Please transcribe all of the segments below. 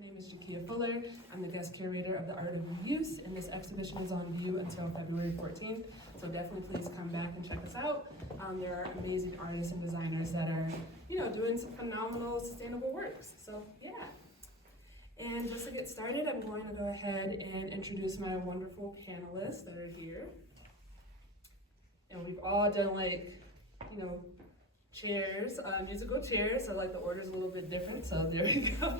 My name is Jakia Fuller. I'm the guest curator of the Art of ReUse, and this exhibition is on view until February 14th, so definitely please come back and check us out. There are amazing artists and designers that are, doing some phenomenal sustainable works, so yeah. And just to get started, I'm going to go ahead and introduce my wonderful panelists that are here. And we've all done chairs, musical chairs, so the order's a little bit different, so there we go.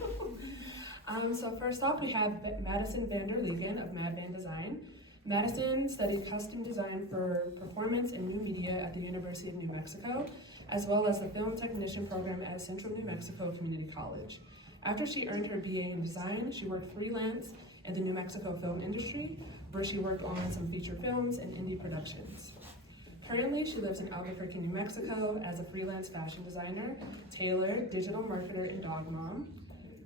So first off, we have Madison Van Der Lingen of MadVan Design. Madison studied custom design for performance and new media at the University of New Mexico, as well as the film technician program at Central New Mexico Community College. After she earned her BA in design, she worked freelance in the New Mexico film industry, where she worked on some feature films and indie productions. Currently, she lives in Albuquerque, New Mexico as a freelance fashion designer, tailor, digital marketer, and dog mom.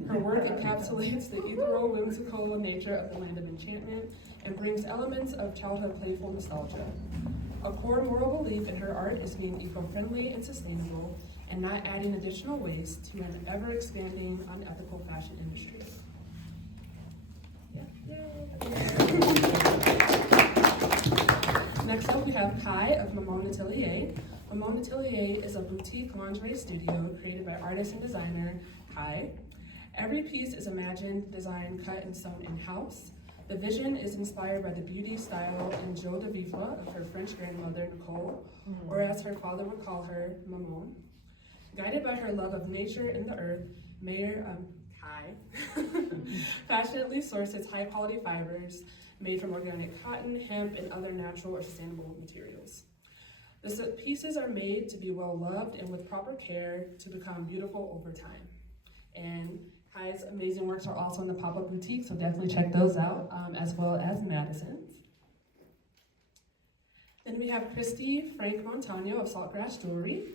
Her work encapsulates the ethereal, whimsical nature of the land of enchantment and brings elements of childhood playful nostalgia. A core moral belief in her art is being eco-friendly and sustainable and not adding additional waste to an ever-expanding, unethical fashion industry. Next up, we have Kai of Maman Atelier. Maman Atelier is a boutique lingerie studio created by artist and designer Kai. Every piece is imagined, designed, cut, and sewn in-house. The vision is inspired by the beauty, style, and joie de vivre of her French grandmother, Nicole, or as her father would call her, Maman. Guided by her love of nature and the earth, Kai passionately sources high-quality fibers made from organic cotton, hemp, and other natural or sustainable materials. The pieces are made to be well-loved and with proper care to become beautiful over time. And Kai's amazing works are also in the pop-up boutique, so definitely check those out, as well as Madison's. Then we have Kristi Frank Montano of Saltgrass Jewelry.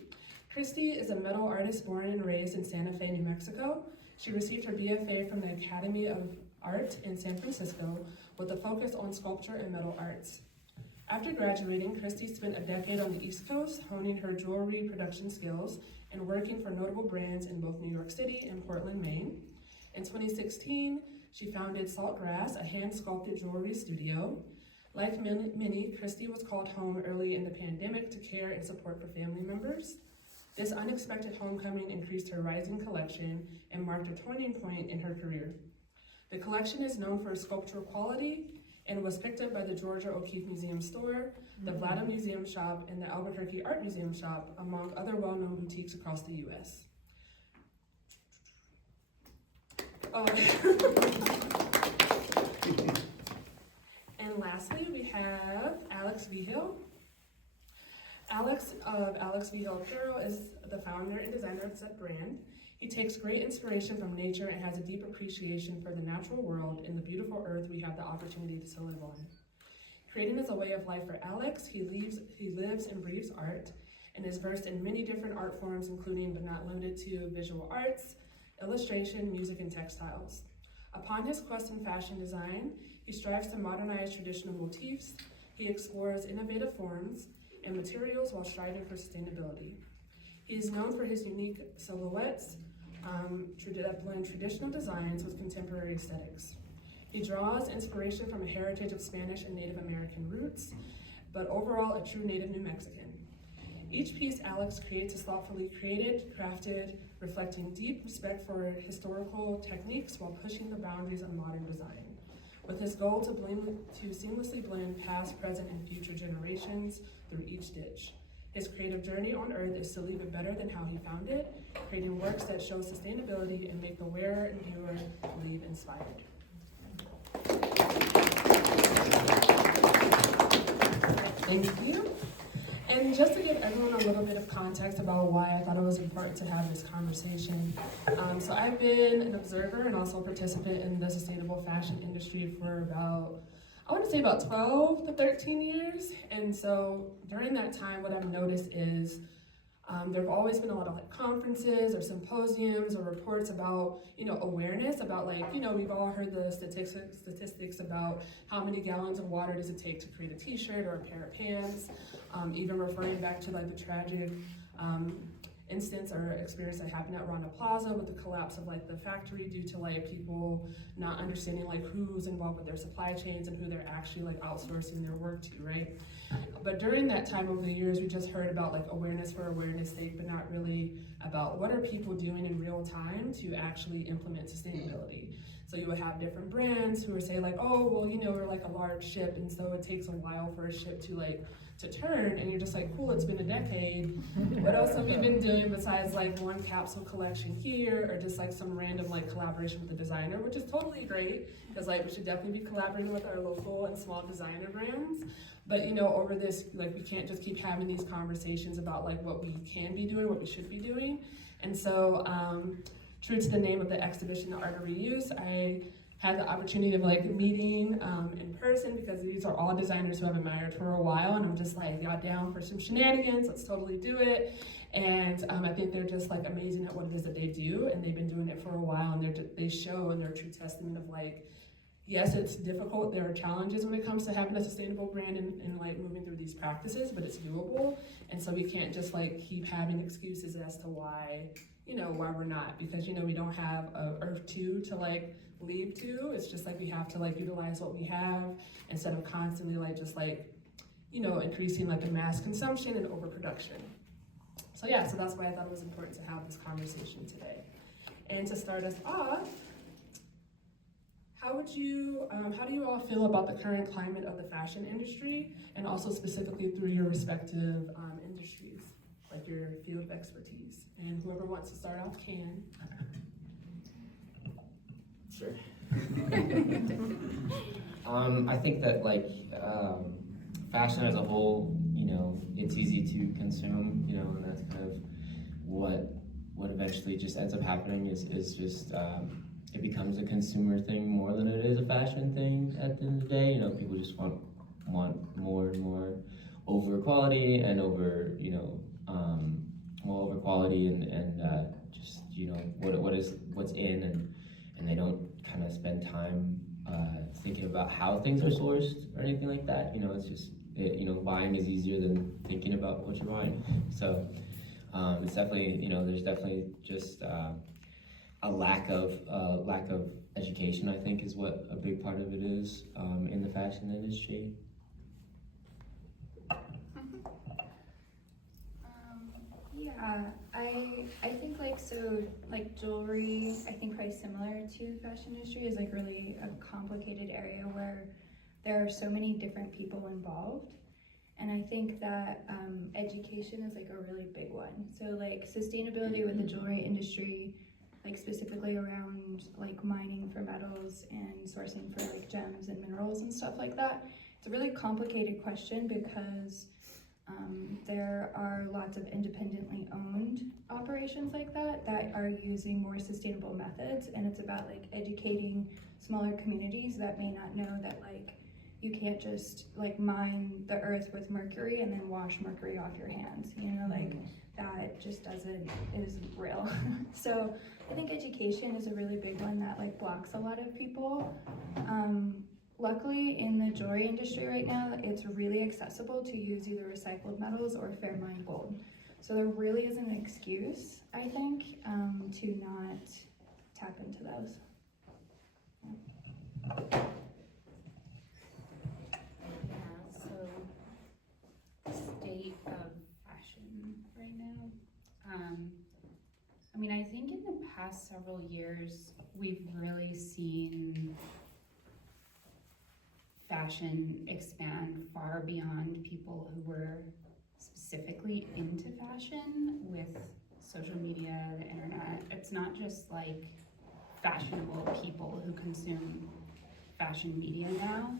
Kristi is a metal artist born and raised in Santa Fe, New Mexico. She received her BFA from the Academy of Art in San Francisco with a focus on sculpture and metal arts. After graduating, Kristi spent a decade on the East Coast honing her jewelry production skills and working for notable brands in both New York City and Portland, Maine. In 2016, she founded Saltgrass, a hand-sculpted jewelry studio. Like many, Kristi was called home early in the pandemic to care and support for family members. This unexpected homecoming increased her rising collection and marked a turning point in her career. The collection is known for sculptural quality and was picked up by the Georgia O'Keeffe Museum Store, the Vlada Museum Shop, and the Albuquerque Art Museum Shop, among other well-known boutiques across the U.S. And lastly, we have Alex Vigil. Alex of Alex Vigil Apparel is the founder and designer of said brand. He takes great inspiration from nature and has a deep appreciation for the natural world and the beautiful earth we have the opportunity to live on. Creating is a way of life for Alex. He lives and breathes art and is versed in many different art forms, including but not limited to visual arts, illustration, music, and textiles. Upon his quest in fashion design, he strives to modernize traditional motifs. He explores innovative forms and materials while striving for sustainability. He is known for his unique silhouettes that blend traditional designs with contemporary aesthetics. He draws inspiration from a heritage of Spanish and Native American roots, but overall a true native New Mexican. Each piece Alex creates is thoughtfully created, crafted, reflecting deep respect for historical techniques while pushing the boundaries of modern design, with his goal to seamlessly blend past, present, and future generations through each stitch. His creative journey on Earth is to leave it better than how he found it, creating works that show sustainability and make the wearer and viewer leave inspired. Thank you. And just to give everyone a little bit of context about why I thought it was important to have this conversation. So I've been an observer and also a participant in the sustainable fashion industry for about 12 to 13 years. And so during that time, what I've noticed is there have always been a lot of conferences or symposiums or reports about, awareness about we've all heard the statistics about how many gallons of water does it take to create a t-shirt or a pair of pants, even referring back to the tragic instance or experience that happened at Rana Plaza with the collapse of like the factory due to like people not understanding like who's involved with their supply chains and who they're actually like outsourcing their work to, right? But during that time over the years, we just heard about like awareness for awareness sake, but not really about what are people doing in real time to actually implement sustainability. So you would have different brands who would say like, oh, well, you know, we're like a large ship, and so it takes a while for a ship to turn, and you're just like, cool, it's been a decade. What else have we been doing besides like one capsule collection here, or just like some random like collaboration with the designer, which is totally great, because like we should definitely be collaborating with our local and small designer brands. But you know, over this, like we can't just keep having these conversations about like what we can be doing, what we should be doing. And so, true to the name of the exhibition, The Art of Reuse, I had the opportunity of like meeting in person, because these are all designers who I've admired for a while, and I'm just like, y'all down for some shenanigans, let's totally do it. And I think they're just like amazing at what it is that they do, and they've been doing it for a while, and they show, and they're a true testament of like, yes, it's difficult, there are challenges when it comes to having a sustainable brand and like moving through these practices, but it's doable. And so we can't just like keep having excuses as to why, you know, why we're not, because you know, we don't have a Earth 2 to like leave to. It's just like we have to like utilize what we have instead of constantly like just like, you know, increasing like the mass consumption and overproduction. So yeah, so that's why I thought it was important to have this conversation today. And to start us off, how do you all feel about the current climate of the fashion industry, and also specifically through your respective industries, like your field of expertise? And whoever wants to start off can. Sure. I think that like fashion as a whole, you know, it's easy to consume, you know, and that's kind of what eventually just ends up happening is just it becomes a consumer thing more than it is a fashion thing at the end of the day. You know, people just want more and more over quality and over, you know, more over quality and just, you know, what's in, and they don't kind of spend time thinking about how things are sourced or anything like that. You know, it's just, you know, buying is easier than thinking about what you're buying. So it's definitely, you know, there's definitely just a lack of education, I think, is what a big part of it is in the fashion industry. Yeah, I think like jewelry, I think probably similar to fashion industry, is like really a complicated area where there are so many different people involved. And I think that education is like a really big one. So like sustainability with the jewelry industry, like specifically around like mining for metals and sourcing for like gems and minerals and stuff like that. It's a really complicated question because there are lots of independently owned operations like that are using more sustainable methods, and it's about like educating smaller communities that may not know that like you can't just like mine the earth with mercury and then wash mercury off your hands, you know, like that just isn't real. So I think education is a really big one that like blocks a lot of people. Luckily in the jewelry industry right now, it's really accessible to use either recycled metals or fair mined gold. So there really isn't an excuse, I think, to not tap into those. Yeah. State of fashion right now. I mean, I think in the past several years, we've really seen fashion expand far beyond people who were specifically into fashion with social media, the internet. It's not just like fashionable people who consume fashion media now.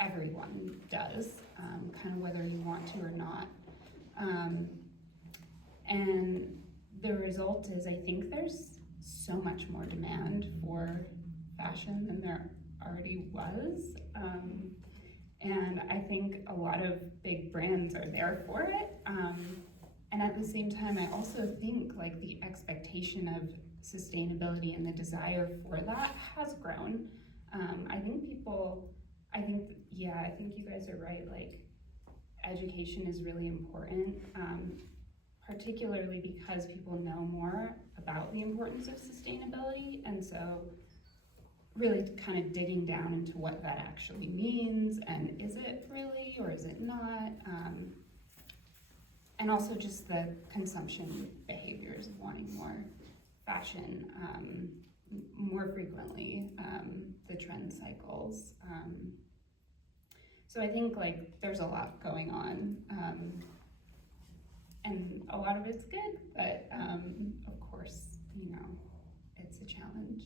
Everyone does, kind of whether you want to or not. And the result is, I think there's so much more demand for fashion than there already was. And I think a lot of big brands are there for it. And at the same time, I also think like the expectation of sustainability and the desire for that has grown. I think you guys are right, like education is really important. particularly because people know more about the importance of sustainability, and so really kind of digging down into what that actually means, and is it really or is it not, and also just the consumption behaviors of wanting more fashion more frequently, the trend cycles. So I think like there's a lot going on, and a lot of it's good, but of course, you know, it's a challenge.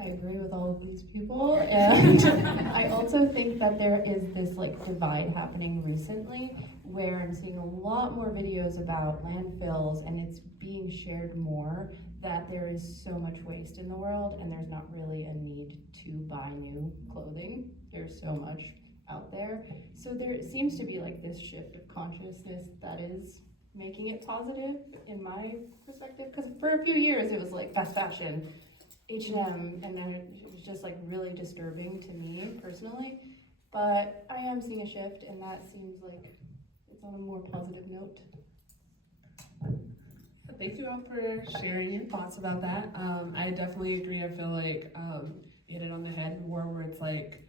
I agree with all of these people, and I also think that there is this like divide happening recently where I'm seeing a lot more videos about landfills, and it's being shared more that there is so much waste in the world and there's not really a need to buy new clothing. There's so much out there. So there seems to be like this shift of consciousness that is making it positive in my perspective, because for a few years it was like fast fashion, H&M, and then it was just like really disturbing to me personally. But I am seeing a shift, and that seems like it's on a more positive note. Thank you all for sharing your thoughts about that. I definitely agree. I feel like you hit it on the head more, where it's like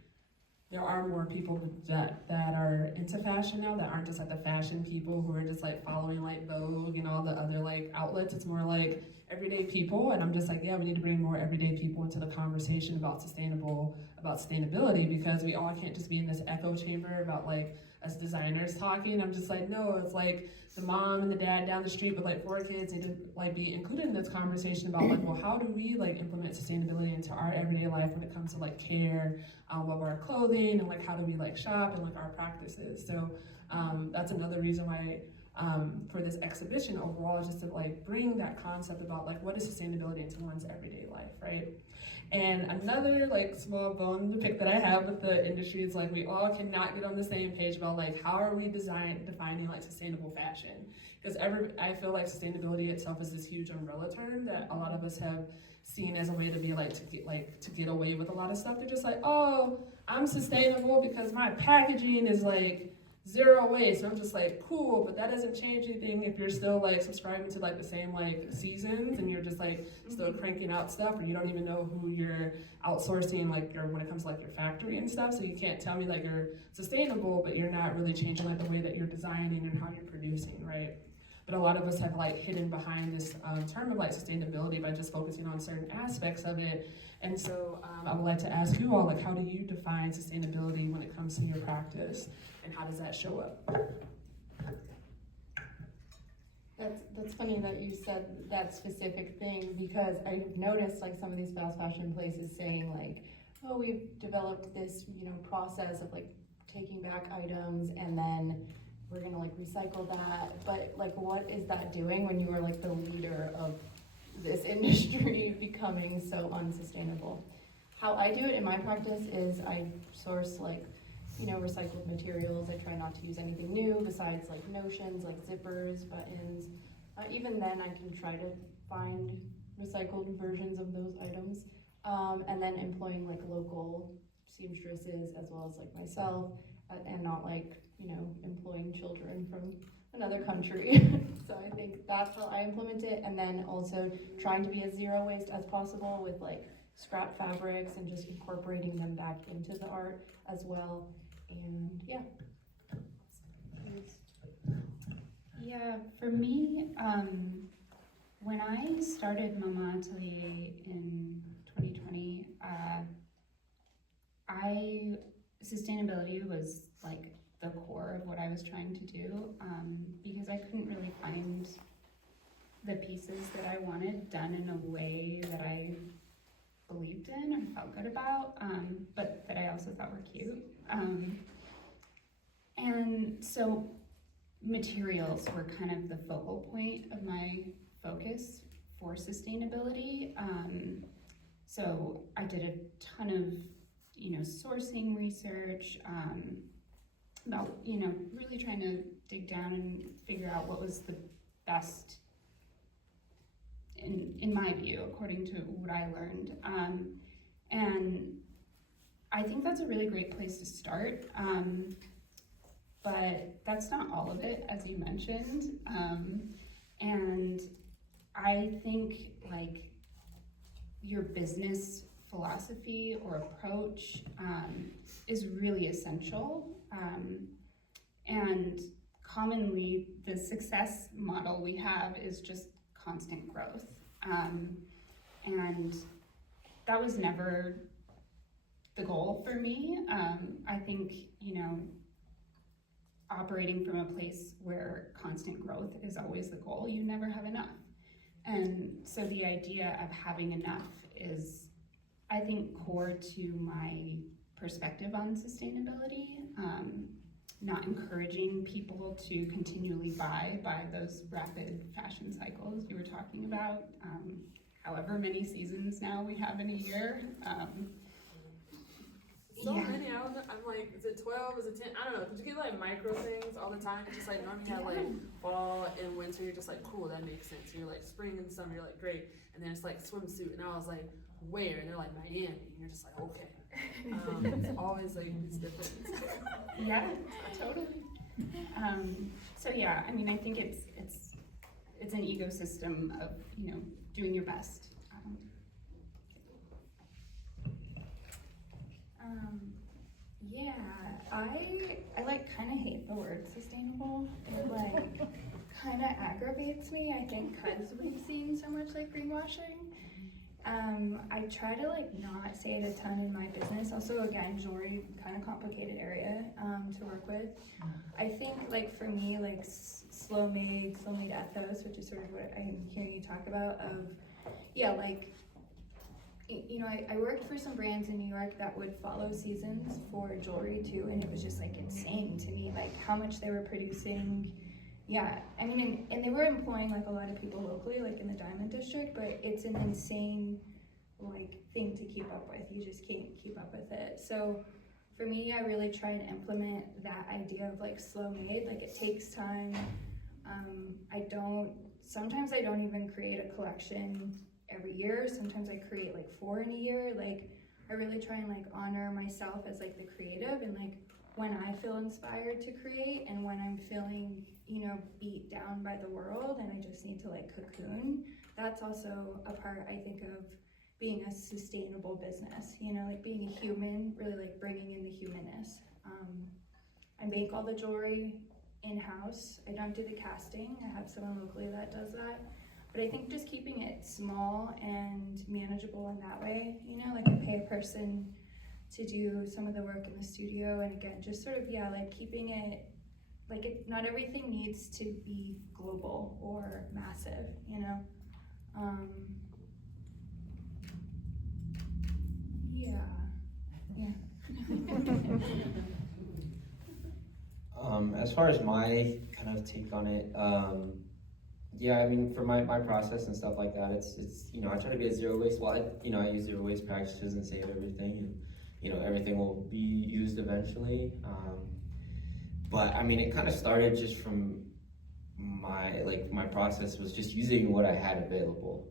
there are more people that are into fashion now, that aren't just like the fashion people who are just like following like Vogue and all the other like outlets. It's more like everyday people, and I'm just like, yeah, we need to bring more everyday people into the conversation about sustainability, because we all can't just be in this echo chamber about like us designers talking. I'm just like, no, it's like the mom and the dad down the street with like 4 kids need to like be included in this conversation about like, well, how do we like implement sustainability into our everyday life when it comes to like care of our clothing, and like how do we like shop and like our practices. So that's another reason why for this exhibition overall is just to like bring that concept about like what is sustainability into one's everyday life, right? And another like small bone to pick that I have with the industry is like we all cannot get on the same page about like how are we defining like sustainable fashion, because I feel like sustainability itself is this huge umbrella term that a lot of us have seen as a way to be like to get away with a lot of stuff. They're just like, oh, I'm sustainable because my packaging is like 0 waste. And I'm just like, cool, but that doesn't change anything if you're still like subscribing to like the same like seasons, and you're just like still cranking out stuff, and you don't even know who you're outsourcing like when it comes to like your factory and stuff. So you can't tell me like you're sustainable, but you're not really changing like the way that you're designing and how you're producing, right? But a lot of us have like hidden behind this term of like sustainability by just focusing on certain aspects of it. And so I would like to ask you all, like, how do you define sustainability when it comes to your practice, and how does that show up? That's funny that you said that specific thing, because I've noticed like some of these fast fashion places saying like, oh, we've developed this, you know, process of like taking back items and then we're gonna like recycle that. But like, what is that doing when you are like the leader of this industry becoming so unsustainable? How I do it in my practice is I source like, you know, recycled materials. I try not to use anything new besides like notions, like zippers, buttons. Even then I can try to find recycled versions of those items. And then employing like local seamstresses as well as like myself, and not like, you know, employing children from another country. So I think that's how I implement it. And then also trying to be as 0 waste as possible with like scrap fabrics and just incorporating them back into the art as well. And yeah. Yeah, for me, when I started Maman Atelier in 2020, sustainability was like the core of what I was trying to do, because I couldn't really find the pieces that I wanted done in a way that I believed in and felt good about, but that I also thought were cute. And so materials were kind of the focal point of my focus for sustainability. So I did a ton of, you know, sourcing research, about, you know, really trying to dig down and figure out what was the best, in my view, according to what I learned. And I think that's a really great place to start. but that's not all of it, as you mentioned. And I think like your business philosophy or approach is really essential. And commonly, the success model we have is just constant growth. And that was never the goal for me. I think, you know, operating from a place where constant growth is always the goal, you never have enough. And so the idea of having enough is, I think, core to my perspective on sustainability. Not encouraging people to continually buy those rapid fashion cycles you were talking about. However many seasons now we have in a year. So many, I'm like, is it 12, is it 10, I don't know, because you get like micro things all the time, just like normally you have like fall and winter, you're just like, cool, that makes sense. You're like spring and summer, you're like, great, and then it's like swimsuit, and I was like, where? And they're like, Miami, and you're just like, okay. It's always like, it's different. Yeah, totally. So yeah, I mean, I think it's an ecosystem of, you know, doing your best. Yeah, I like kind of hate the word sustainable. It like kind of aggravates me, I think, because we've seen so much like greenwashing. I try to like not say it a ton in my business. Also, again, jewelry, kind of complicated area to work with. I think like for me, like slow made ethos, which is sort of what I'm hearing you talk about, of yeah, like, you know, I worked for some brands in New York that would follow seasons for jewelry too, and it was just like insane to me, like how much they were producing. Yeah, I mean, and they were employing like a lot of people locally, like in the Diamond District, but it's an insane like thing to keep up with. You just can't keep up with it. So for me, I really try and implement that idea of like slow made, like it takes time. Sometimes I don't even create a collection every year. Sometimes I create like 4 in a year. Like I really try and like honor myself as like the creative, and like when I feel inspired to create and when I'm feeling, you know, beat down by the world and I just need to like cocoon, that's also a part, I think, of being a sustainable business, you know, like being a human, really like bringing in the humanness. I make all the jewelry in-house. I don't do the casting. I have someone locally that does that. But I think just keeping it small and manageable in that way, you know, like I pay a person to do some of the work in the studio, and again, just sort of, yeah, like keeping it, like not everything needs to be global or massive, you know? Yeah. As far as my kind of take on it, yeah, I mean, for my process and stuff like that, it's you know, I try to be a zero waste. Well, I use zero waste practices and save everything, and you know, everything will be used eventually. But I mean, it kind of started just from my process was just using what I had available,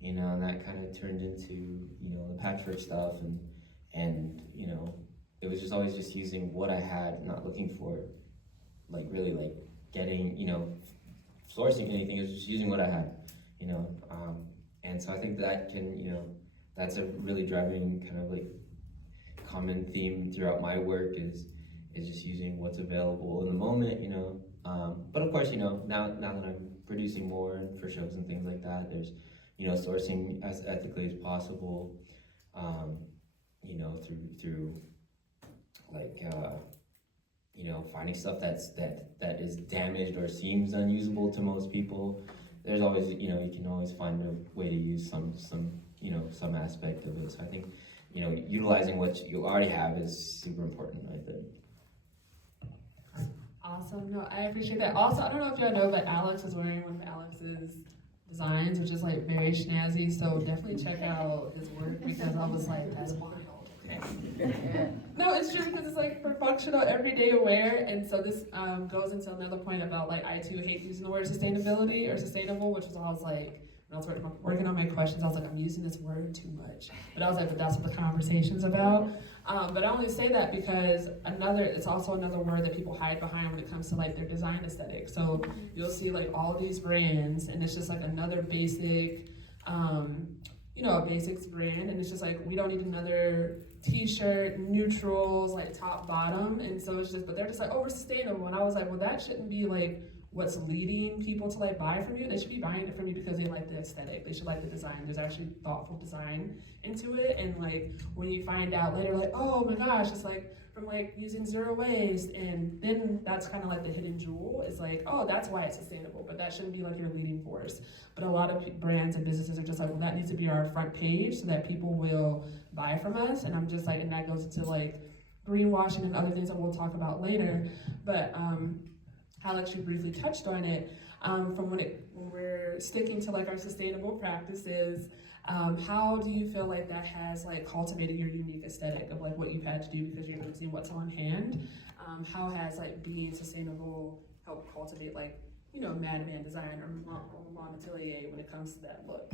you know, and that kind of turned into, you know, the patchwork stuff, and you know, it was just always just using what I had, not looking for like really like getting, you know, sourcing anything. It was just using what I had, you know. And so I think that can, you know, that's a really driving kind of like common theme throughout my work is just using what's available in the moment, you know. But of course, you know, now that I'm producing more for shows and things like that, there's, you know, sourcing as ethically as possible, you know, through like, you know, finding stuff that is damaged or seems unusable to most people. There's always, you know, you can always find a way to use some you know, some aspect of it. So I think, you know, utilizing what you already have is super important, I think. Awesome. No, I appreciate that. Also, I don't know if y'all know, but Alex is wearing one of Alex's designs, which is like very snazzy. So definitely check out his work, because I was like, that's wild. Okay. No, it's true, because it's like for functional everyday wear. And so this goes into another point about like I too hate using the word sustainability or sustainable, which was always like when I was working on my questions, I was like, I'm using this word too much. But I was like, but that's what the conversation's about. But I only say that because it's also another word that people hide behind when it comes to like their design aesthetic. So you'll see like all these brands, and it's just like another basic, a basics brand, and it's just like, we don't need another t-shirt, neutrals, like top, bottom, and so it's just, but they're just like, oh, we're sustainable, and I was like, well, that shouldn't be like what's leading people to like buy from you. They should be buying it from you because they like the aesthetic, they should like the design, there's actually thoughtful design into it, and like, when you find out later, like, oh my gosh, it's like, from like using zero waste, and then that's kind of like the hidden jewel, is like, oh, that's why it's sustainable, but that shouldn't be like your leading force. But a lot of brands and businesses are just like, well, that needs to be our front page so that people will buy from us, and I'm just like, and that goes into like greenwashing and other things that we'll talk about later. But Alex, you briefly touched on it, from when we're sticking to like our sustainable practices, how do you feel like that has like cultivated your unique aesthetic of like what you've had to do because you're using what's on hand? How has like being sustainable helped cultivate like, MadVan Design or Maman Atelier when it comes to that look?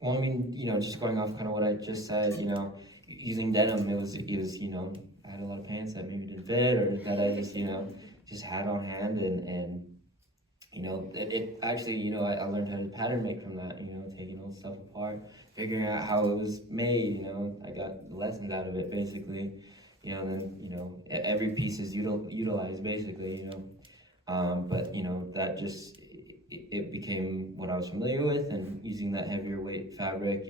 Well, I mean, just going off kind of what I just said, using denim, it was, I had a lot of pants that maybe didn't fit, or that I just, just had on hand, and it actually, I learned how to pattern make from that, taking old stuff apart, figuring out how it was made, I got the lessons out of it, basically, then, every piece is utilized, basically, but, that just, it became what I was familiar with, and using that heavier weight fabric,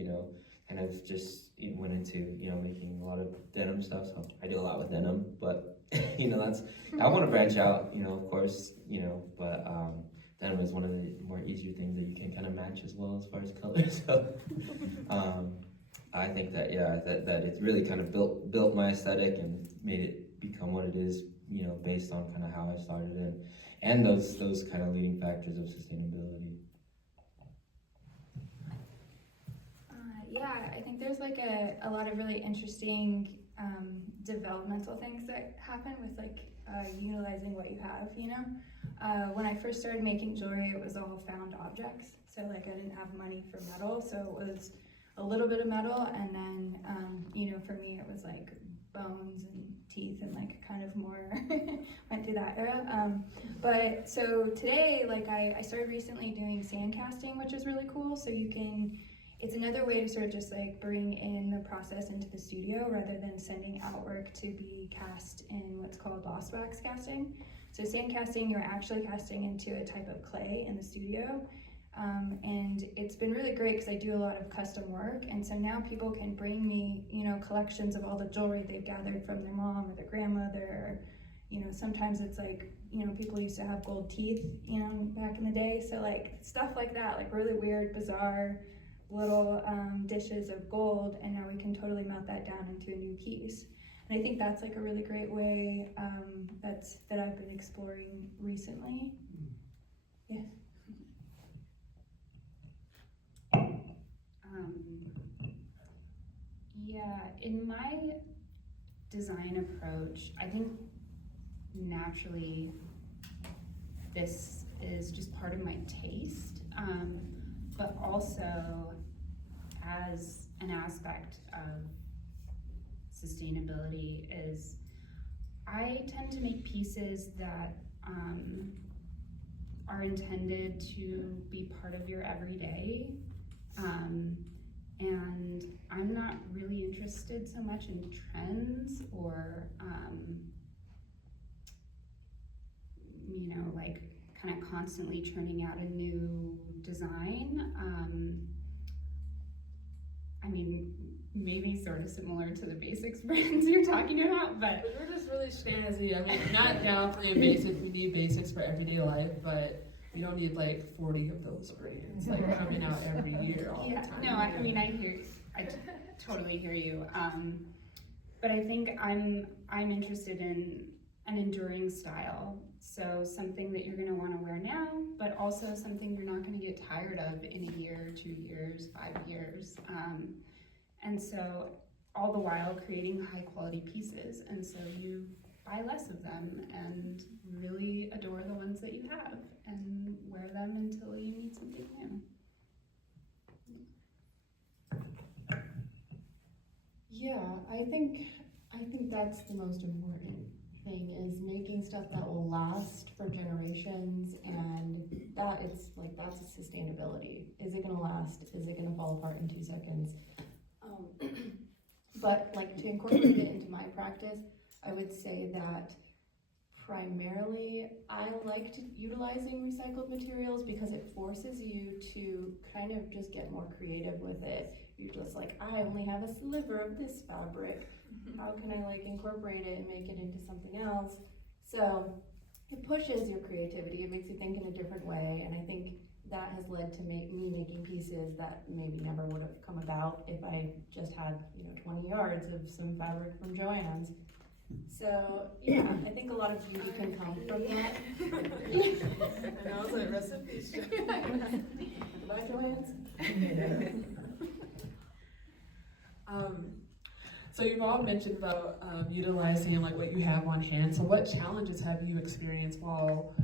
kind of just went into, making a lot of denim stuff, so I do a lot with denim, but, I want to branch out, of course, but, denim is one of the more easier things that you can kind of match as well as far as color. So I think that that it's really kind of built my aesthetic and made it become what it is, based on kind of how I started it and those kind of leading factors of sustainability. I think there's like a lot of really interesting developmental things that happen with like utilizing what you have, When I first started making jewelry, it was all found objects. So like I didn't have money for metal, so it was a little bit of metal, and then, for me it was like bones and teeth and like kind of more went through that era. But so today, like I started recently doing sand casting, which is really cool. So it's another way to sort of just like bring in the process into the studio rather than sending out work to be cast in what's called lost wax casting. So sand casting, you're actually casting into a type of clay in the studio. And it's been really great because I do a lot of custom work, and so now people can bring me, collections of all the jewelry they've gathered from their mom or their grandmother, or, sometimes it's like, people used to have gold teeth, back in the day, so like stuff like that, like really weird, bizarre little dishes of gold, and now we can totally melt that down into a new piece. And I think that's like a really great way that I've been exploring recently. Yes. In my design approach, I think naturally this is just part of my taste, but also as an aspect of sustainability is I tend to make pieces that are intended to be part of your everyday. And I'm not really interested so much in trends or, like kind of constantly churning out a new design. I mean, maybe sort of similar to the basics brands you're talking about, but we're just really snazzy. I mean, not downplaying basics. We need basics for everyday life, but you don't need like 40 of those brands like coming out every year all the time. No, I totally hear you. But I think I'm interested in an enduring style. So something that you're gonna wanna wear now, but also something you're not gonna get tired of in a year, 2 years, 5 years. And so all the while creating high quality pieces. And so you buy less of them and really adore the ones that you have and wear them until you need something new. Yeah, I think that's the most important thing, is making stuff that will last for generations, and that's a sustainability. Is it gonna last? Is it gonna fall apart in 2 seconds? But like, to incorporate it into my practice, I would say that primarily I liked utilizing recycled materials because it forces you to kind of just get more creative with it. You're just like, I only have a sliver of this fabric. How can I like incorporate it and make it into something else? So it pushes your creativity. It makes you think in a different way. And I think that has led to me making pieces that maybe never would have come about if I just had, 20 yards of some fabric from Joann's. So yeah, I think a lot of beauty can come from that. And I was like, rest in peace. Goodbye, Joann's. So you've all mentioned about utilizing like what you have on hand. So what challenges have you experienced while,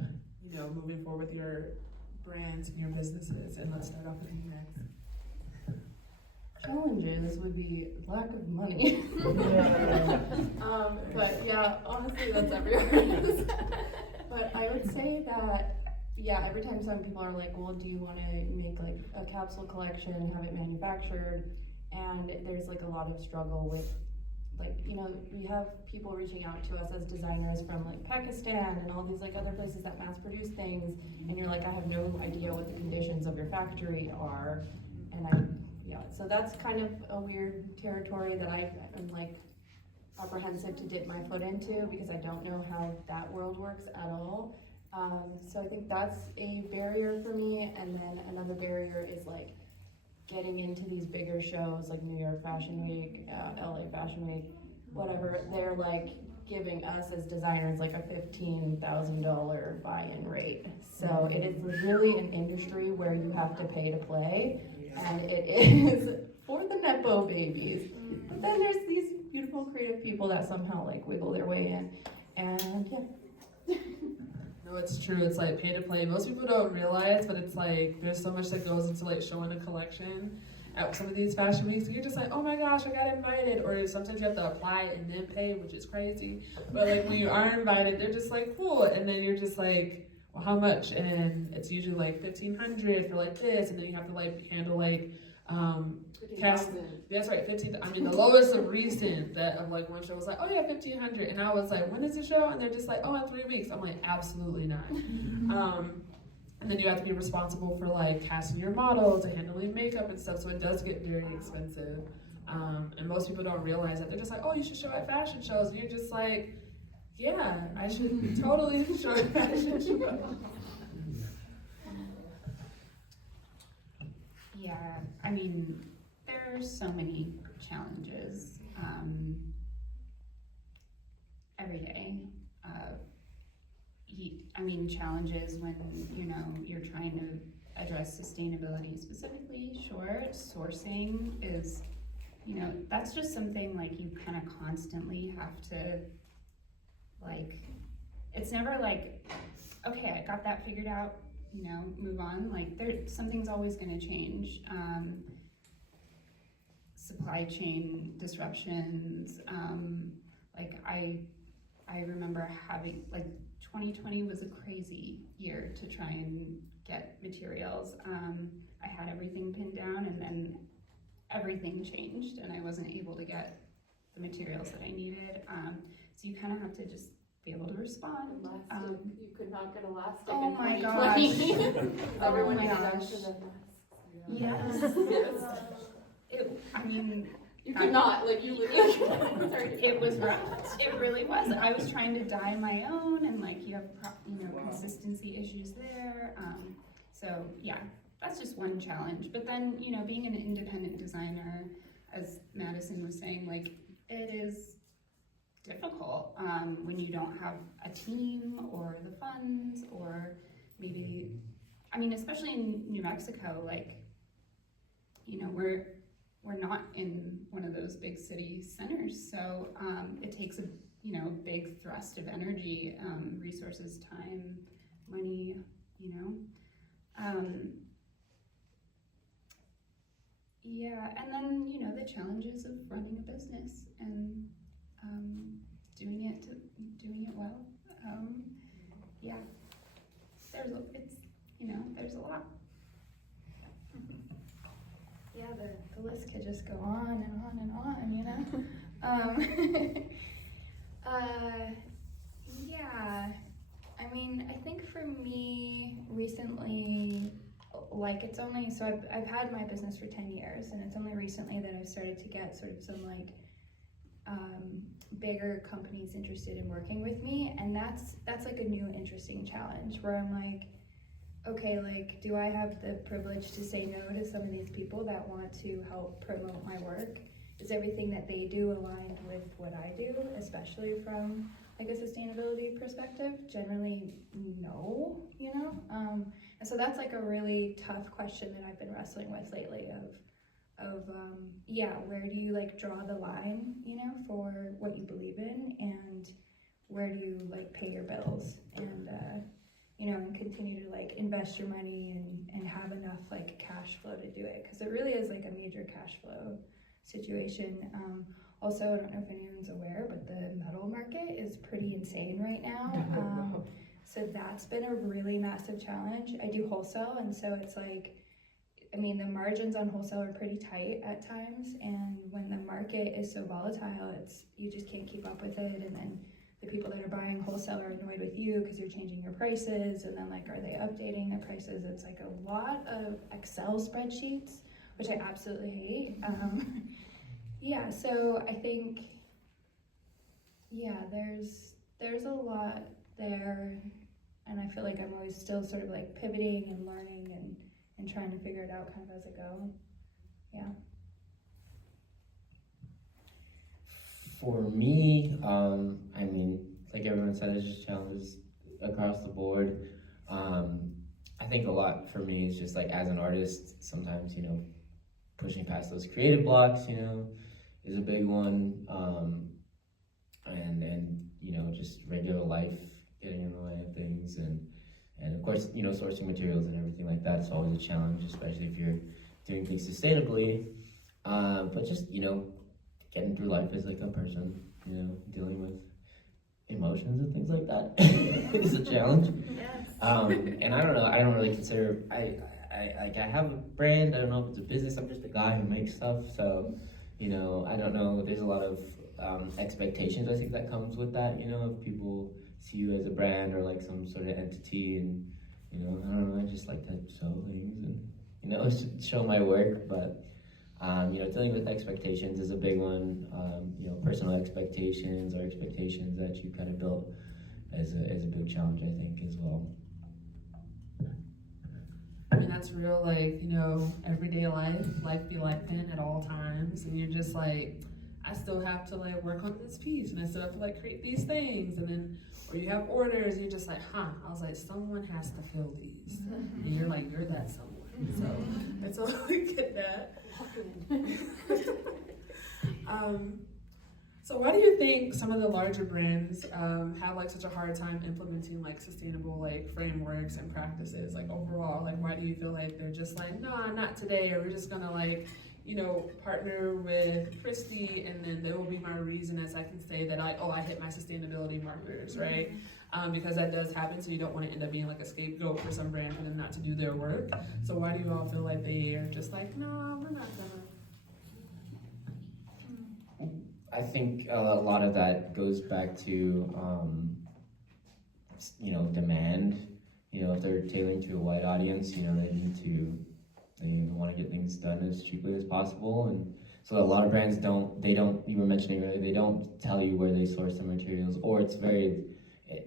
moving forward with your brands and your businesses? And let's start off with you next. Challenges would be lack of money. But yeah, honestly, that's everywhere. But I would say that, yeah, every time some people are like, well, do you want to make like a capsule collection, have it manufactured? And there's like a lot of struggle with, like, we have people reaching out to us as designers from like Pakistan and all these like other places that mass produce things, and you're like, I have no idea what the conditions of your factory are. And so that's kind of a weird territory that I am like apprehensive to dip my foot into, because I don't know how that world works at all. So I think that's a barrier for me. And then another barrier is like getting into these bigger shows like New York Fashion Week, LA Fashion Week, whatever. They're like giving us as designers like a $15,000 buy-in rate. So it is really an industry where you have to pay to play, and it is for the Nepo babies. But then there's these beautiful creative people that somehow like wiggle their way in, and yeah. No, it's true. It's like pay to play. Most people don't realize, but it's like there's so much that goes into like showing a collection at some of these fashion weeks. And you're just like, oh my gosh, I got invited. Or sometimes you have to apply and then pay, which is crazy. But like when you are invited, they're just like, cool. And then you're just like, well, how much? And it's usually like $1,500 for like this, and then you have to like handle like cast. That's right, 15. I mean, the lowest of recent that of like one show was like, oh yeah, 1,500, and I was like, when is the show? And they're just like, oh, in 3 weeks. I'm like, absolutely not. And then you have to be responsible for like casting your models and handling makeup and stuff, so it does get very expensive. And most people don't realize that. They're just like, oh, you should show at fashion shows, and you're just like, yeah, I should totally show at fashion shows. Yeah, I mean, there's so many challenges every day. Challenges when, you're trying to address sustainability specifically. Sure, sourcing is, that's just something like you kind of constantly have to, like, it's never like, okay, I got that figured out, move on. Like, something's always going to change. Supply chain disruptions. I remember having, 2020 was a crazy year to try and get materials. I had everything pinned down, and then everything changed, and I wasn't able to get the materials that I needed. So you kind of have to just be able to respond. You could not get elastic Oh in my 2020. gosh. Everyone Oh my needed gosh. extra masks. Yes. You could not, you literally. Sorry. It was rough. It really was. I was trying to dye my own, and you have consistency issues there. So yeah, that's just one challenge. But then being an independent designer, as Madison was saying, it is difficult when you don't have a team or the funds, or maybe, especially in New Mexico, we're not in one of those big city centers, so it takes a you know, big thrust of energy, resources, time, money, you know. Yeah, and then, you know, the challenges of running a business and doing it well. Yeah, there's a lot. Yeah, the list could just go on and on and on, you know? Yeah, I mean, I think for me recently, like it's only, so I've had my business for 10 years, and it's only recently that I've started to get sort of some like bigger companies interested in working with me, and that's like a new interesting challenge where I'm like, okay, like, do I have the privilege to say no to some of these people that want to help promote my work? Is everything that they do aligned with what I do, especially from like a sustainability perspective? Generally, no, you know? And so that's like a really tough question that I've been wrestling with lately yeah, where do you like draw the line, you know, for what you believe in, and where do you like pay your bills and, you know, and continue to like invest your money and have enough like cash flow to do it, because it really is like a major cash flow situation. Also, I don't know if anyone's aware, but the metal market is pretty insane right now. So that's been a really massive challenge. I do wholesale, and so it's like, I mean, the margins on wholesale are pretty tight at times, and when the market is so volatile, you just can't keep up with it, and then the people that are buying wholesale are annoyed with you because you're changing your prices, and then like, are they updating their prices? It's like a lot of Excel spreadsheets, which I absolutely hate. Yeah, so I think, yeah, there's a lot there, and I feel like I'm always still sort of like pivoting and learning and trying to figure it out kind of as I go. Yeah. For me, I mean, like everyone said, there's just challenges across the board. I think a lot for me is just like, as an artist, sometimes, you know, pushing past those creative blocks, you know, is a big one. And you know, just regular life getting in the way of things, and of course, you know, sourcing materials and everything like that is always a challenge, especially if you're doing things sustainably. But just, you know, getting through life as like a person, you know, dealing with emotions and things like that is a challenge. Yes. And I don't know, I don't really consider, I have a brand, I don't know if it's a business, I'm just a guy who makes stuff, so, you know, I don't know, there's a lot of expectations I think that comes with that, you know, if people see you as a brand or like some sort of entity, and, you know, I don't know, I just like to sell things and, you know, show my work, but, you know, dealing with expectations is a big one, you know, personal expectations or expectations that you kind of built as a big challenge, I think, as well. I mean, that's real, like, you know, everyday life be lifing at all times, and you're just like, I still have to like work on this piece, and I still have to like create these things, and then, or you have orders, and you're just like, I was like, someone has to fill these, and you're like, you're that someone, so I totally get that. So why do you think some of the larger brands have like such a hard time implementing like sustainable like frameworks and practices, like overall? Like, why do you feel like they're just like, nah, not today, or we're just gonna like, you know, partner with Kristi, and then there will be my reason as I can say that I hit my sustainability markers, right? Because that does happen, so you don't want to end up being like a scapegoat for some brand for them not to do their work. So why do you all feel like they are just like, no, we're not gonna? I think a lot of that goes back to, you know, demand. You know, if they're tailoring to a wide audience, you know, they want to get things done as cheaply as possible. And so a lot of brands you were mentioning earlier, they don't tell you where they source their materials, or it's very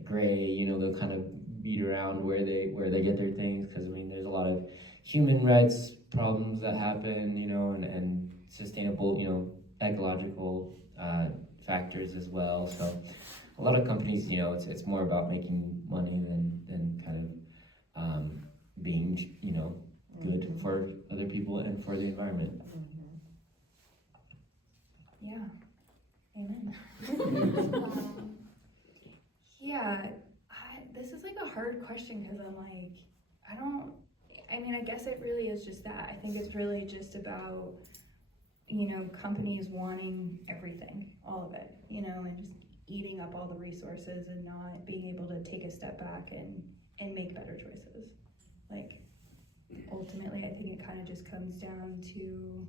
gray, you know, they'll kind of beat around where they get their things, because I mean, there's a lot of human rights problems that happen, you know, and sustainable, you know, ecological factors as well. So a lot of companies, you know, it's more about making money than kind of being, you know, good for other people and for the environment. Yeah. Amen. Yeah, this is like a hard question because I'm like, I guess it really is just that. I think it's really just about, companies wanting everything, all of it, and just eating up all the resources and not being able to take a step back and make better choices. Like, ultimately, I think it kind of just comes down to,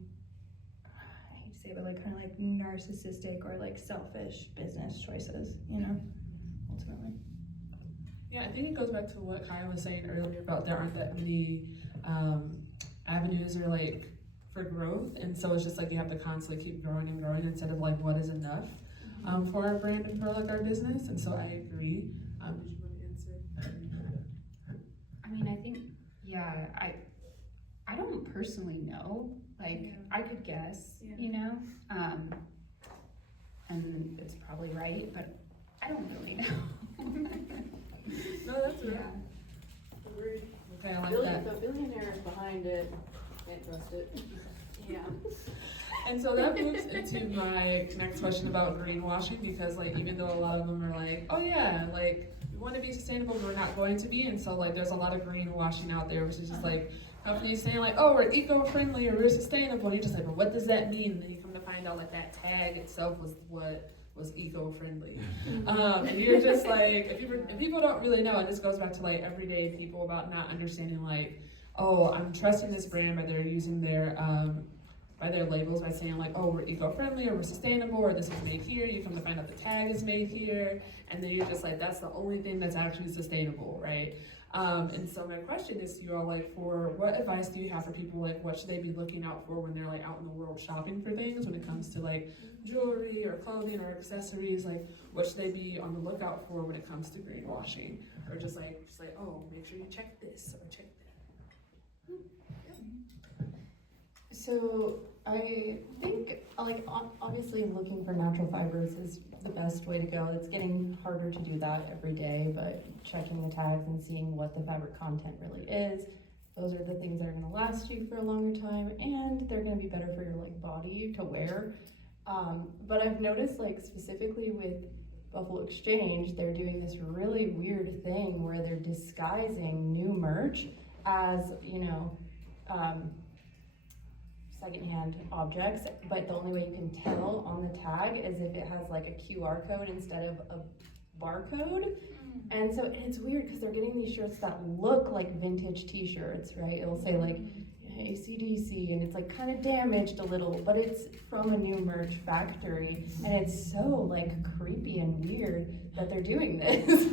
I hate to say it, but like kind of like narcissistic or like selfish business choices, ultimately. Yeah, I think it goes back to what Kaya was saying earlier about there aren't that many avenues or like for growth, and so it's just like you have to constantly keep growing and growing instead of like what is enough for our brand and for like our business. And so I agree. Did you want to answer? I mean, I think, yeah, I don't personally know. Like, I could guess, and it's probably right, but I don't really know. No, that's right. Agreed. Okay, I like that. The billionaires behind it, can't trust it. Yeah. And so that moves into my next question about greenwashing, because like even though a lot of them are like, oh yeah, like we want to be sustainable, but we're not going to be, and so like there's a lot of greenwashing out there, which is just like companies saying like, oh, we're eco-friendly or we're sustainable, and you're just like, well, what does that mean? And then you come to find out like that tag itself was what was eco-friendly. And you're just like, if people don't really know, and this goes back to like everyday people about not understanding like, oh, I'm trusting this brand by they're using their by their labels by saying like, oh, we're eco-friendly or we're sustainable or this is made here. You come to find out the tag is made here, and then you're just like, that's the only thing that's actually sustainable, right? And so my question is to you all, like, for what advice do you have for people, like what should they be looking out for when they're like out in the world shopping for things, when it comes to like jewelry or clothing or accessories? Like what should they be on the lookout for when it comes to greenwashing, or just like oh, make sure you check this or check that? So I think, like, obviously looking for natural fibers is the best way to go. It's getting harder to do that every day, but checking the tags and seeing what the fabric content really is, those are the things that are going to last you for a longer time, and they're going to be better for your like body to wear. But I've noticed, like, specifically with Buffalo Exchange, they're doing this really weird thing where they're disguising new merch as, secondhand objects, but the only way you can tell on the tag is if it has like a QR code instead of a barcode. And so it's weird because they're getting these shirts that look like vintage t-shirts, right? It'll say like AC/DC, and it's like kind of damaged a little, but it's from a new merch factory, and it's so like creepy and weird that they're doing this.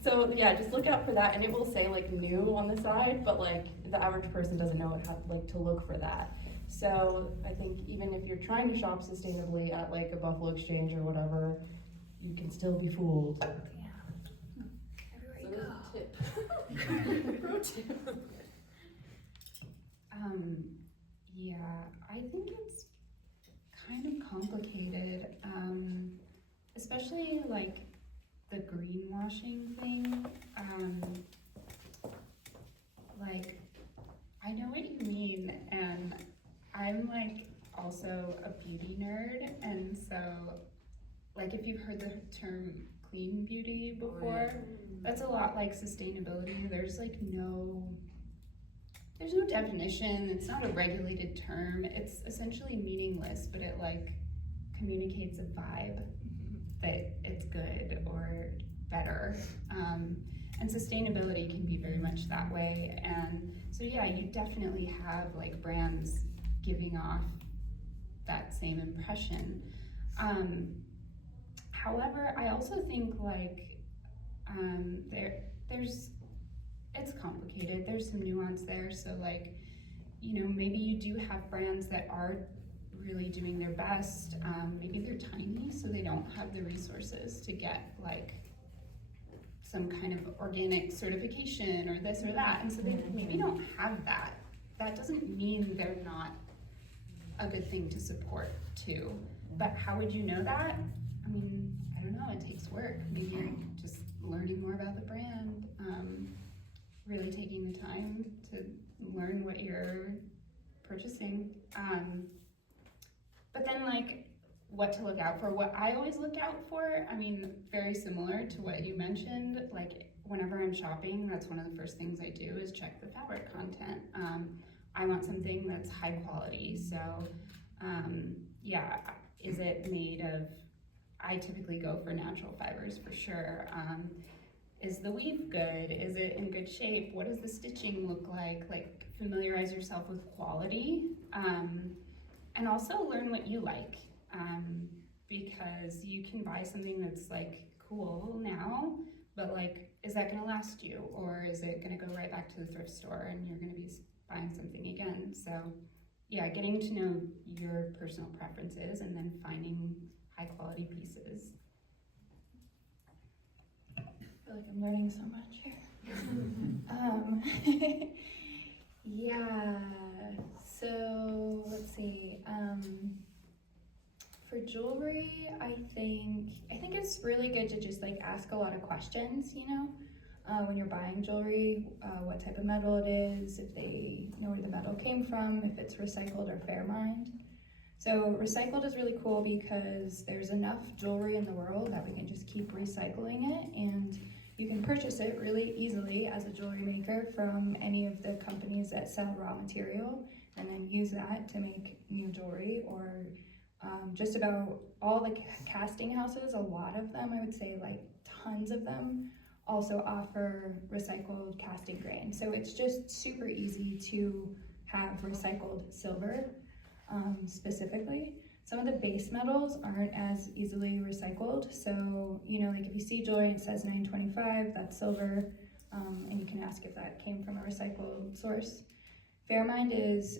So yeah, just look out for that, and it will say like new on the side, but like the average person doesn't know how like to look for that. So I think even if you're trying to shop sustainably at like a Buffalo Exchange or whatever, you can still be fooled. Yeah. Everywhere you So go. pro tip. Yeah, I think it's kind of complicated, especially like the greenwashing thing. Like, I know what you mean, and I'm like also a beauty nerd, and so like if you've heard the term clean beauty before, that's a lot like sustainability. There's no definition, it's not a regulated term, it's essentially meaningless, but it like communicates a vibe that it's good or better. And sustainability can be very much that way. And so yeah, you definitely have like brands giving off that same impression. However, I also think like it's complicated. There's some nuance there. So like, maybe you do have brands that are really doing their best. Maybe they're tiny, so they don't have the resources to get like some kind of organic certification or this or that, and so they maybe don't have that. That doesn't mean they're not a good thing to support too. But how would you know that? I mean, I don't know, it takes work. Maybe you're just learning more about the brand, really taking the time to learn what you're purchasing. But then like, what to look out for. What I always look out for, I mean, very similar to what you mentioned, like whenever I'm shopping, that's one of the first things I do is check the fabric content. I want something that's high quality, so yeah, is it made of, I typically go for natural fibers for sure. Is the weave good? Is it in good shape? What does the stitching look like? Like, familiarize yourself with quality, and also learn what you like, because you can buy something that's like cool now, but like, is that gonna last you? Or is it gonna go right back to the thrift store and you're gonna be buying something again? So yeah, getting to know your personal preferences and then finding high quality pieces. I feel like I'm learning so much here. Yeah, so let's see. For jewelry, I think it's really good to just like ask a lot of questions, you know, when you're buying jewelry, what type of metal it is, if they know where the metal came from, if it's recycled or fair mined. So recycled is really cool because there's enough jewelry in the world that we can just keep recycling it, and you can purchase it really easily as a jewelry maker from any of the companies that sell raw material and then use that to make new jewelry, or just about all the casting houses, a lot of them, I would say like tons of them, also offer recycled casting grain. So it's just super easy to have recycled silver. Specifically, some of the base metals aren't as easily recycled. So, you know, like if you see jewelry and it says 925, that's silver, and you can ask if that came from a recycled source. Fairmind is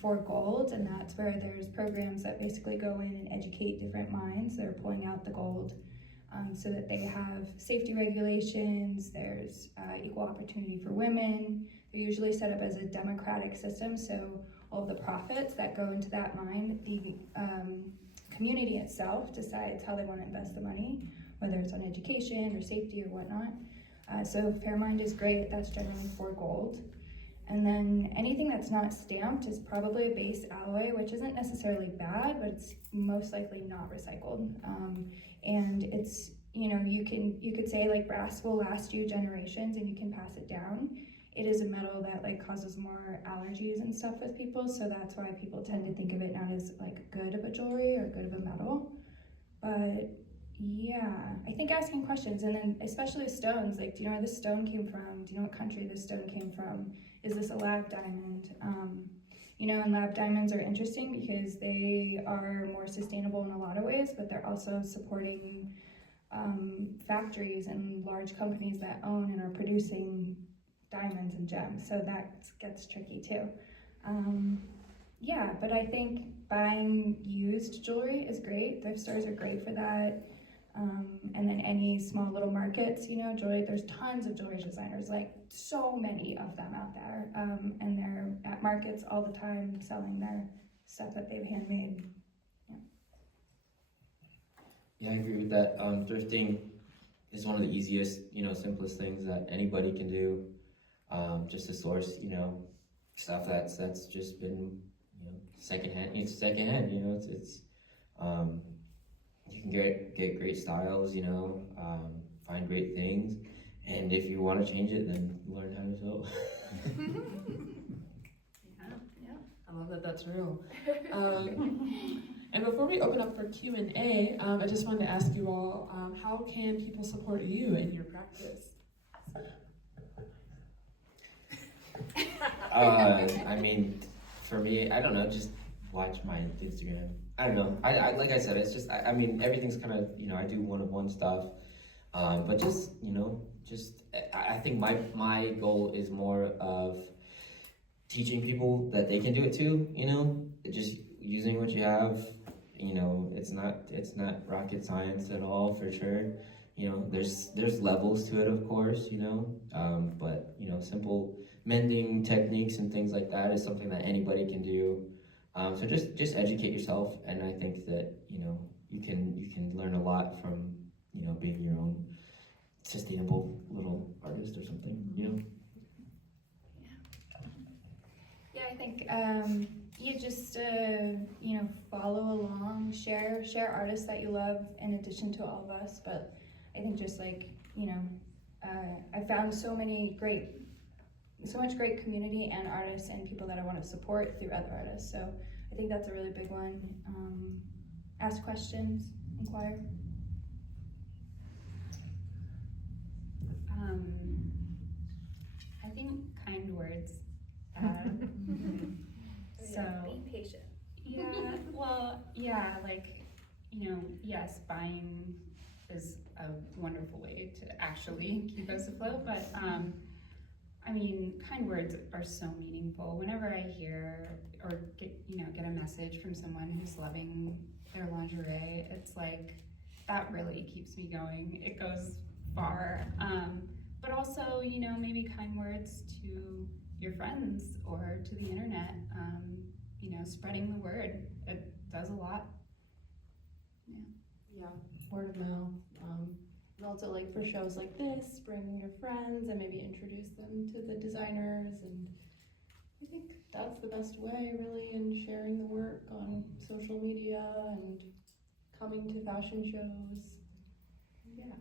for gold, and that's where there's programs that basically go in and educate different mines. They're pulling out the gold so that they have safety regulations, there's equal opportunity for women. They're usually set up as a democratic system, so all of the profits that go into that mine, the community itself decides how they want to invest the money, whether it's on education or safety or whatnot. So Fairmind is great, that's generally for gold. And then anything that's not stamped is probably a base alloy, which isn't necessarily bad, but it's most likely not recycled. And it's, you know, you could say like brass will last you generations and you can pass it down. It is a metal that like causes more allergies and stuff with people, so that's why people tend to think of it not as like good of a jewelry or good of a metal. But yeah, I think asking questions, and then especially with stones, like, do you know where this stone came from? Do you know what country this stone came from? Is this a lab diamond? You know, and lab diamonds are interesting because they are more sustainable in a lot of ways, but they're also supporting factories and large companies that own and are producing diamonds and gems, so that gets tricky too. Yeah, but I think buying used jewelry is great. Thrift stores are great for that. And then any small little markets, you know, jewelry, there's tons of jewelry designers, like so many of them out there. And they're at markets all the time selling their stuff that they've handmade. Yeah, I agree with that. Thrifting is one of the easiest, you know, simplest things that anybody can do. Just to source, you know, stuff that's just been, you know, secondhand. It's secondhand, you know. It's you can get great styles, you know, find great things, and if you want to change it, then learn how to sew. Yeah, I love that that's real. And before we open up for Q&A, I just wanted to ask you all, how can people support you in your practice? I mean, for me, I don't know, just watch my Instagram. I don't know. I like I said, it's just, I mean, everything's kind of, you know, I do one-on-one stuff, but just, you know, I think my goal is more of teaching people that they can do it too, you know, just using what you have, you know, it's not rocket science at all, for sure. You know, there's levels to it, of course, you know, but, you know, simple mending techniques and things like that is something that anybody can do. So just educate yourself, and I think that, you know, you can learn a lot from, you know, being your own sustainable little artist or something, you know. Yeah, I think yeah, just you know, follow along, share artists that you love in addition to all of us. But I think just like, you know, I found so much great community and artists and people that I want to support through other artists. So I think that's a really big one. Ask questions, inquire. I think kind words. So Be patient. yeah, well, yeah, like, you know, yes, buying is a wonderful way to actually keep us afloat, but I mean, kind words are so meaningful. Whenever I hear or get a message from someone who's loving their lingerie, it's like, that really keeps me going. It goes far. But also, you know, maybe kind words to your friends or to the internet, you know, spreading the word. It does a lot. Yeah, word of mouth. And also like for shows like this, bring your friends and maybe introduce them to the designers, and I think that's the best way really in sharing the work on social media and coming to fashion shows. Yeah.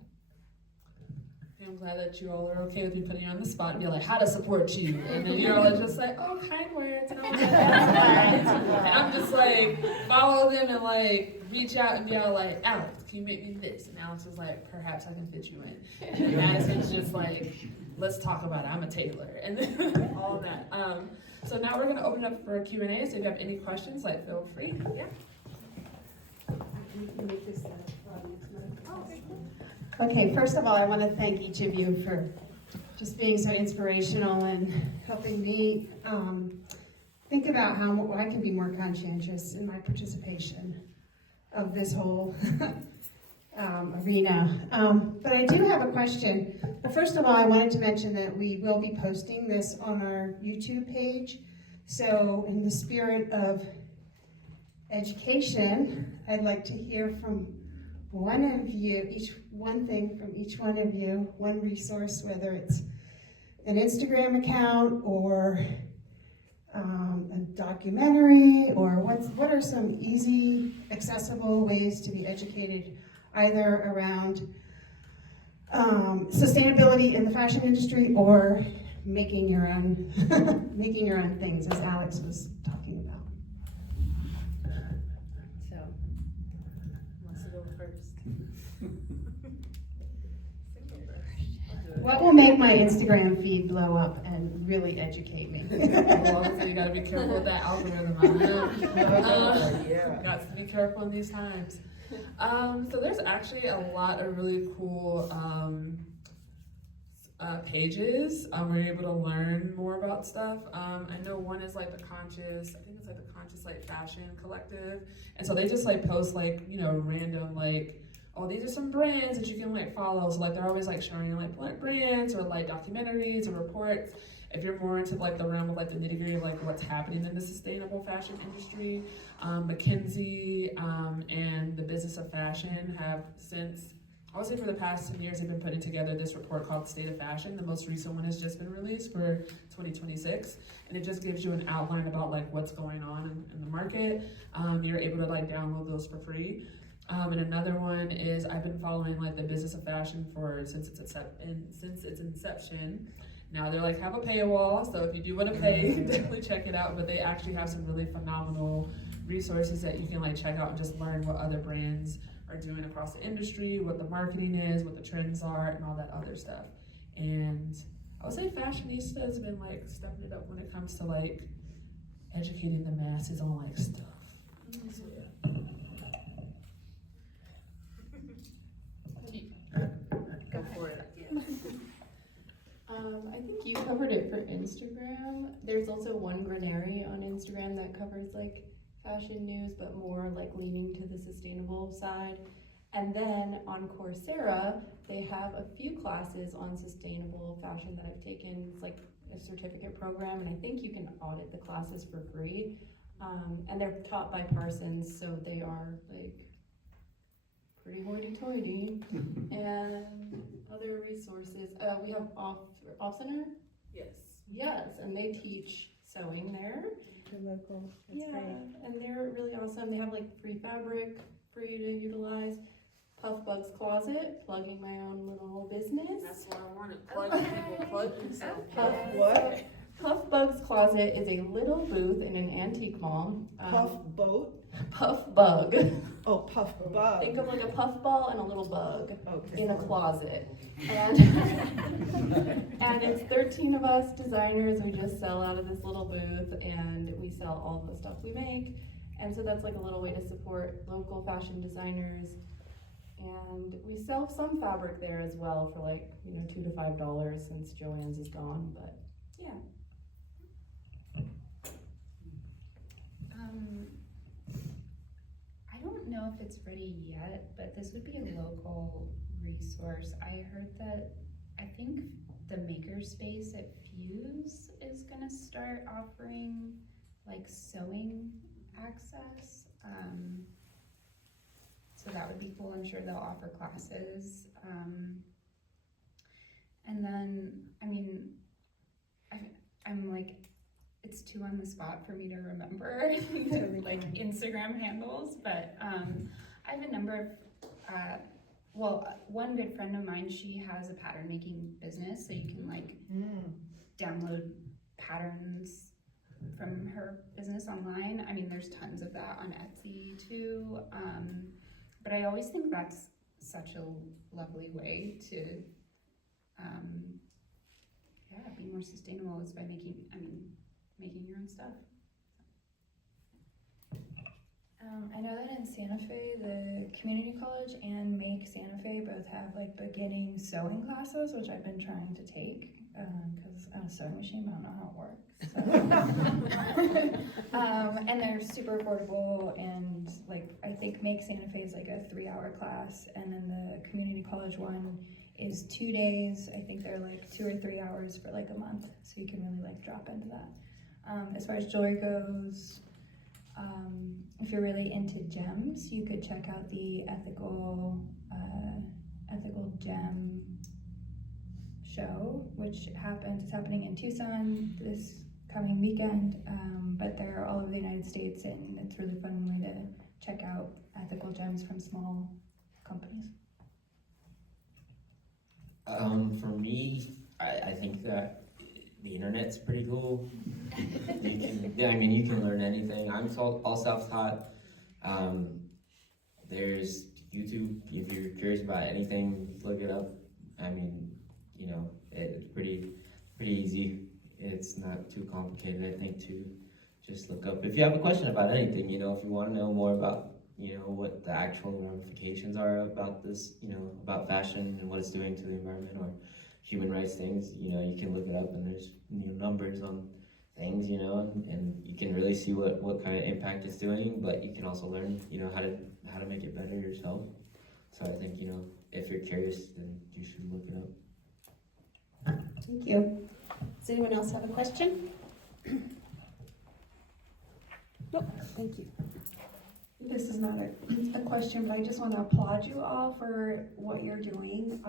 I'm glad that you all are okay with me putting you on the spot and be like, how to support you. And then you're all just like, oh, kind words. And I'm like, that's fine. And I'm just like, follow them and like, reach out and be all like, Alex, can you make me this? And Alex is like, perhaps I can fit you in. And Madison's just like, let's talk about it. I'm a tailor. And then all that. So now we're going to open up for Q&A. So if you have any questions, like, feel free. Yeah. You can make this next month. Oh, okay, cool. Okay, first of all, I want to thank each of you for just being so inspirational and helping me think about how I can be more conscientious in my participation of this whole arena. But I do have a question. Well, first of all, I wanted to mention that we will be posting this on our YouTube page. So in the spirit of education, I'd like to hear from one of you, one thing from each one of you, one resource, whether it's an Instagram account or a documentary, or what are some easy, accessible ways to be educated, either around sustainability in the fashion industry or making your own making your own things, as Alex was talking about. So, who wants to go first? What will make my Instagram feed blow up and really educate me? Well, so you gotta be careful with that algorithm. Got to be careful in these times. So there's actually a lot of really cool pages where you're able to learn more about stuff. I know one is like the Conscious, I think it's like the Conscious like Fashion Collective, and so they just like post like, you know, random like, oh, these are some brands that you can like follow. So like they're always like showing like brands or like documentaries or reports. If you're more into like the realm of like the nitty gritty of like what's happening in the sustainable fashion industry, McKinsey and the Business of Fashion have since, I would say for the past 10 years, they've been putting together this report called State of Fashion. The most recent one has just been released for 2026. And it just gives you an outline about like what's going on in the market. You're able to like download those for free. And another one is I've been following like the Business of Fashion since its inception. Now they're like have a paywall, so if you do want to pay, definitely check it out. But they actually have some really phenomenal resources that you can like check out and just learn what other brands are doing across the industry, what the marketing is, what the trends are, and all that other stuff. And I would say Fashionista has been like stepping it up when it comes to like educating the masses on like stuff. So, yeah. Go for it. I think you covered it for Instagram. There's also one Granary on Instagram that covers like fashion news, but more like leaning to the sustainable side. And then on Coursera, they have a few classes on sustainable fashion that I've taken. It's like a certificate program, and I think you can audit the classes for free. And they're taught by Parsons, so they are like pretty hoity-toity. And other resources, we have Off Center? Yes. Yes, and they teach sewing there. The local, that's Yeah, great. and they're really awesome. They have like free fabric for you to utilize. Puff Bug's Closet, plugging my own little business. That's what I wanted. Plug people, plug yourself. Puff, What? Puff Bug's Closet is a little booth in an antique mall. Puff boat? Puff Bug. Oh, puff bug. Think of like a puff ball and a little bug Okay. in a closet. And, and it's 13 of us designers. We just sell out of this little booth and we sell all the stuff we make. And so that's like a little way to support local fashion designers. And we sell some fabric there as well for like, $2 to $5 since Joann's is gone, but yeah. I don't know if it's ready yet, but this would be a local resource. I heard that, I think the makerspace at Fuse is gonna start offering like sewing access. So that would be cool. I'm sure they'll offer classes. And then, I mean, I'm like, it's too on the spot for me to remember like Instagram handles, but I have a number of, one good friend of mine, she has a pattern making business, so you can like download patterns from her business online. I mean, there's tons of that on Etsy too, but I always think that's such a lovely way to be more sustainable is by making your own stuff. I know that in Santa Fe, the community college and Make Santa Fe both have like beginning sewing classes, which I've been trying to take because on a sewing machine, I don't know how it works. So. And they're super affordable, and like I think Make Santa Fe is like a 3-hour class, and then the community college one is 2 days. I think they're like 2 or 3 hours for like a month, so you can really like drop into that. As far as jewelry goes, if you're really into gems, you could check out the ethical gem show, which it's happening in Tucson this coming weekend, but they're all over the United States, and it's a really fun way to check out ethical gems from small companies. For me, I think that the internet's pretty cool. You can learn anything. I'm all self-taught. There's YouTube. If you're curious about anything, look it up. It's pretty easy. It's not too complicated, I think, to just look up. If you have a question about anything, if you want to know more about, what the actual ramifications are about this, about fashion and what it's doing to the environment or human rights things, you can look it up, and there's numbers on things, and you can really see what kind of impact it's doing, but you can also learn, how to make it better yourself. So I think, if you're curious, then you should look it up. Thank you. Does anyone else have a question? Nope, thank you. This is not a question, but I just want to applaud you all for what you're doing.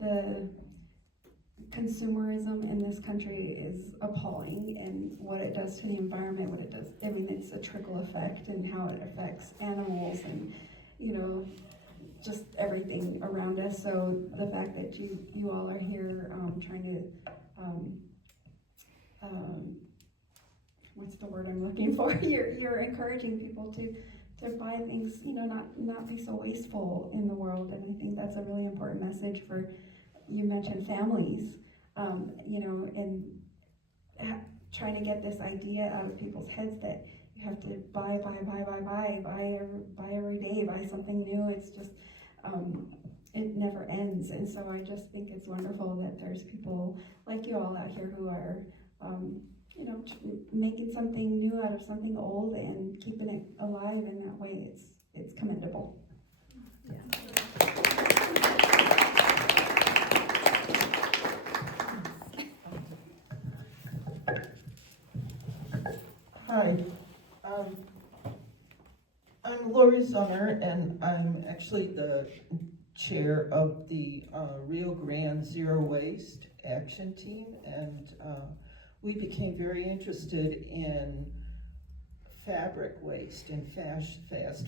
The consumerism in this country is appalling, and what it does to the environment, it's a trickle effect, and how it affects animals and, just everything around us. So the fact that you all are here trying to, what's the word I'm looking for? You're encouraging people to buy things, not be so wasteful in the world, and I think that's a really important message for, you mentioned families, and trying to get this idea out of people's heads that you have to buy every day, buy something new. It's just, it never ends, and so I just think it's wonderful that there's people like you all out here who are, making something new out of something old and keeping it alive in that way. It's commendable. Yeah. Hi, I'm Lori Zunner, and I'm actually the chair of the Rio Grande Zero Waste Action Team, and we became very interested in fabric waste and fast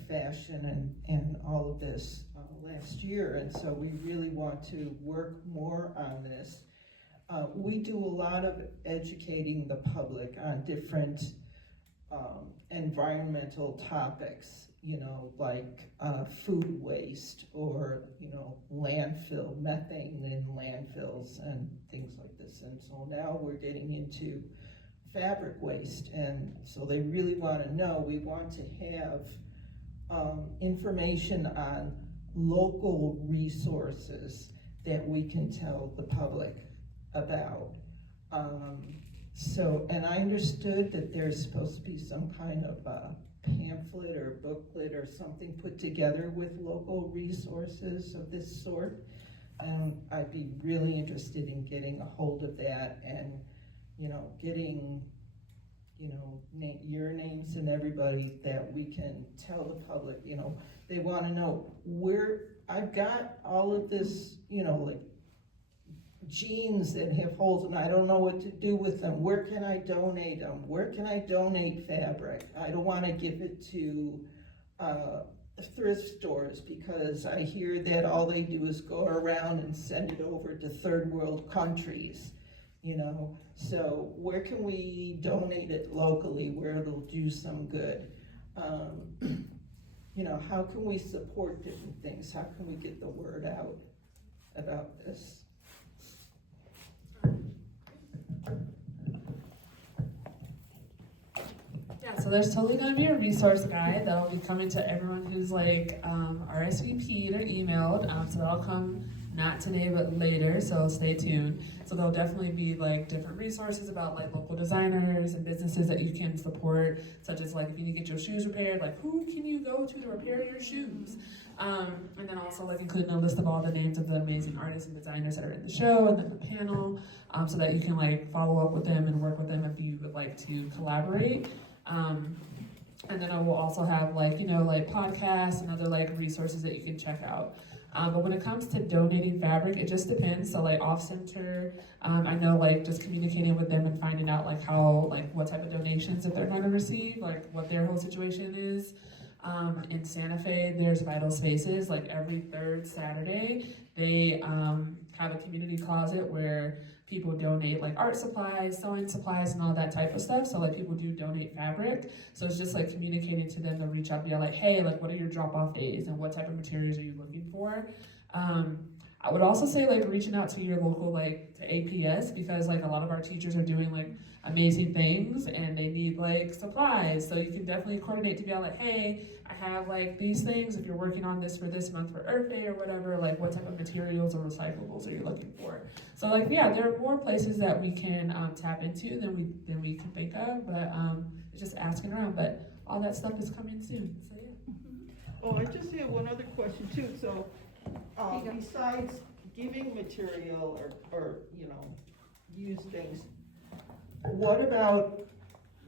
fashion and all of this last year, and so we really want to work more on this. We do a lot of educating the public on different environmental topics, you know, like food waste or, you know, landfill, methane in landfills and things like this. And so now we're getting into fabric waste, and so they really want to know. We want to have information on local resources that we can tell the public about. So, and I understood that there's supposed to be some kind of pamphlet or booklet or something put together with local resources of this sort. I'd be really interested in getting a hold of that and, you know, getting, you know, your names and everybody that we can tell the public, you know, they want to know where I've got all of this, you know, like jeans that have holes and I don't know what to do with them. Where can I donate them? Where can I donate fabric? I don't want to give it to thrift stores because I hear that all they do is go around and send it over to third world countries, you know. So where can we donate it locally where it'll do some good? You know, how can we support different things? How can we get the word out about this? Yeah, so there's totally gonna be a resource guide that'll be coming to everyone who's like RSVP'd or emailed. So that'll come not today but later, so stay tuned. So there'll definitely be like different resources about like local designers and businesses that you can support, such as like if you need to get your shoes repaired, like who can you go to repair your shoes? And then also like including a list of all the names of the amazing artists and designers that are in the show and then the panel, so that you can like follow up with them and work with them if you would like to collaborate. And then I will also have like, you know, like podcasts and other like resources that you can check out. But when it comes to donating fabric, it just depends. So like off center, I know like just communicating with them and finding out like how, like what type of donations that they're going to receive, like what their whole situation is. In Santa Fe, there's Vital Spaces, like every third Saturday, they have a community closet where people donate like art supplies, sewing supplies, and all that type of stuff. So like people do donate fabric. So it's just like communicating to them to reach out and be like, hey, like what are your drop-off days and what type of materials are you looking for? I would also say like reaching out to your local like to APS, because like a lot of our teachers are doing like amazing things and they need like supplies. So you can definitely coordinate to be like, hey, I have like these things. If you're working on this for this month for Earth Day or whatever, like what type of materials or recyclables are you looking for? So like, yeah, there are more places that we can tap into than we can think of, but it's just asking around. But all that stuff is coming soon. So yeah. Oh, I just have one other question too. So besides giving material or you know, use things, what about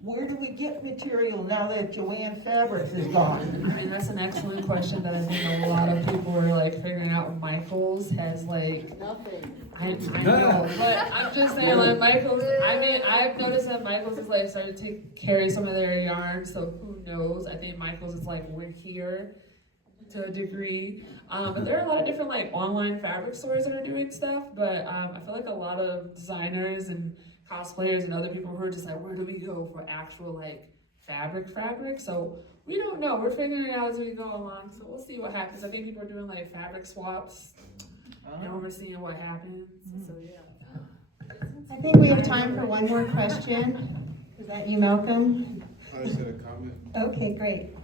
where do we get material now that Joanne Fabrics is gone? I mean, that's an excellent question that I think a lot of people are like figuring out. Michael's has like Nothing. I know, but I'm just saying like Michael's. I mean, I've noticed that Michael's is like starting to carry some of their yarn. So who knows? I think Michael's is like we're here to a degree. But there are a lot of different like online fabric stores that are doing stuff. But I feel like a lot of designers and cosplayers and other people who are just like, where do we go for actual like fabric? So we don't know. We're figuring it out as we go along. So we'll see what happens. I think people are doing like fabric swaps. And we're seeing what happens. So yeah. I think we have time for one more question. Is that you, Malcolm? I just had a comment. Okay, great.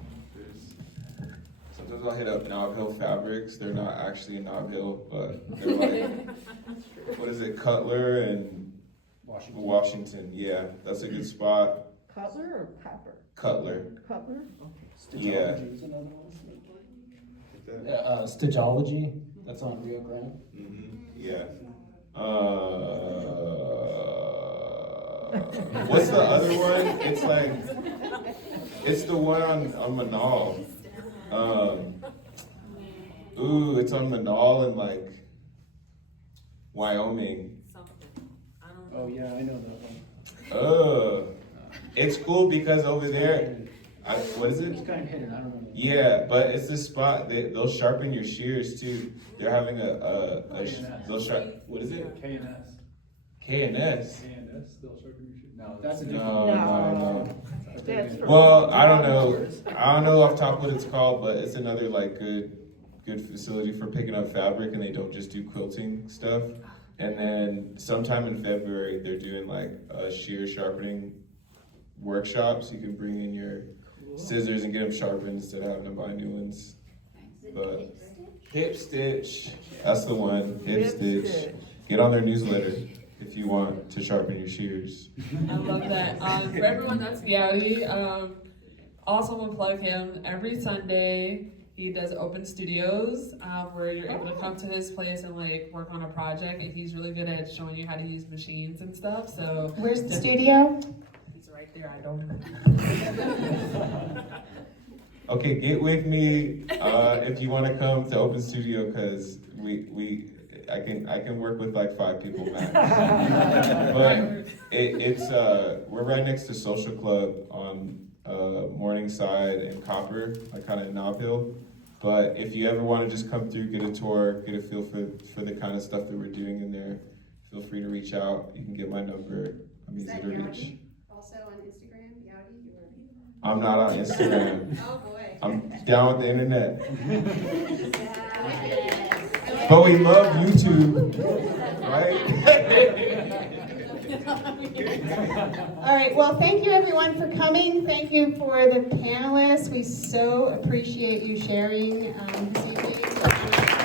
Sometimes I'll hit up Nob Hill Fabrics. They're not actually in Nob Hill, but they're like, what is it, Cutler and Washington. Yeah, that's a good spot. Cutler or Copper? Cutler. Cutler? Yeah. Is another one. Like that? Stitchology, that's on Rio Grande. Yeah. What's the other one? It's like, it's the one on Manal. It's on Manal in like Wyoming. Something. I don't know. Oh yeah, I know that one. It's cool because over there, what is It's it? kind of hidden, I don't know. Yeah, but it's the spot, they'll sharpen your shears too. They're having they'll sharp, what is it? K&S. K&S? K&S, they'll sharpen your shoe. No, That's a that's different. No. That's for- Well, I don't know off top what it's called, but it's another like good facility for picking up fabric, and they don't just do quilting stuff. And then sometime in February, they're doing like a shear sharpening workshop, so you can bring in your scissors and get them sharpened instead of having to buy new ones. But hip stitch, that's the one, hip stitch. Get on their newsletter if you want to sharpen your shears. I love that. For everyone that's Yowdy, also want to plug him. Every Sunday, he does open studios where you're able to come to his place and like work on a project. And he's really good at showing you how to use machines and stuff. So Where's the studio? he's right there. I don't know. Okay, get with me if you want to come to Open Studio, because I can work with like 5 people max. But it's we're right next to Social Club on Morningside and Copper, like kind of Nob Hill. But if you ever want to just come through, get a tour, get a feel for the kind of stuff that we're doing in there, feel free to reach out. You can get my number. I'm easy to reach. Also on Instagram, Yowdy? I'm not on Instagram. Oh boy. I'm down with the internet. But we love YouTube, right? All right, well, thank you everyone for coming. Thank you for the panelists. We so appreciate you sharing this evening.